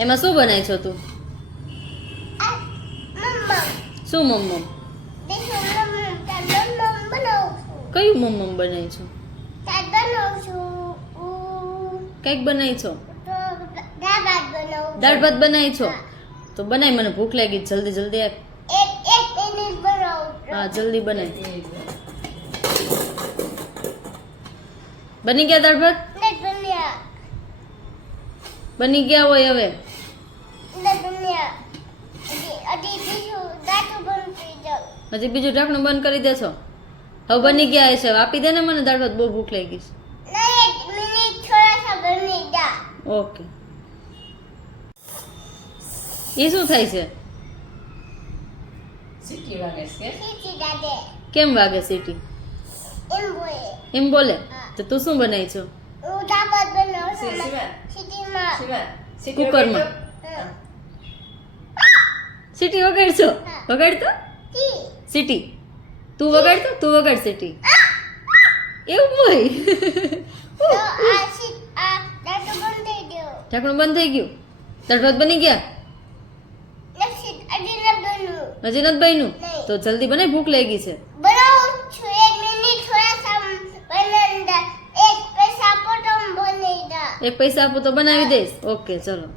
એમાં શું બનાય છો તું? શું મમ્મમ? કયું મમ્મમ બનાય છો? કંઈક બનાય છો? દાળ ભાત બનાય છો? તો બનાય, મને ભૂખ લાગી, જલ્દી જલ્દી આપ. હા જલ્દી બનાય. બની ગયા દાળ ભાત? બની ગયા હોય હવે? હજી બીજું ઢાંકણું બંધ કરી દેશો? હવે બની ગયા હશે, આપી દે ને મને દાળ ભાત, બહુ ભૂખ લાગી છે. ઓકે. એ શું થાય છે? સીટી વાગે છે. કેમ વાગે સીટી? એમ બોલે? તો તું શું બનાવી છો? કુકરમાં સીટી વગાડશો? વગાડતો સીટી તું વગાડતો? તું વગાડ સીટી. એવું હોય? ઢાંકણું બંધ થઈ ગયું? દાળ ભાત બની ગયા? હજી નથી બન્યું? તો જલ્દી બને, ભૂખ લાગી છે. એક પૈસા આપો તો બનાવી દઈશ. ઓકે ચલો.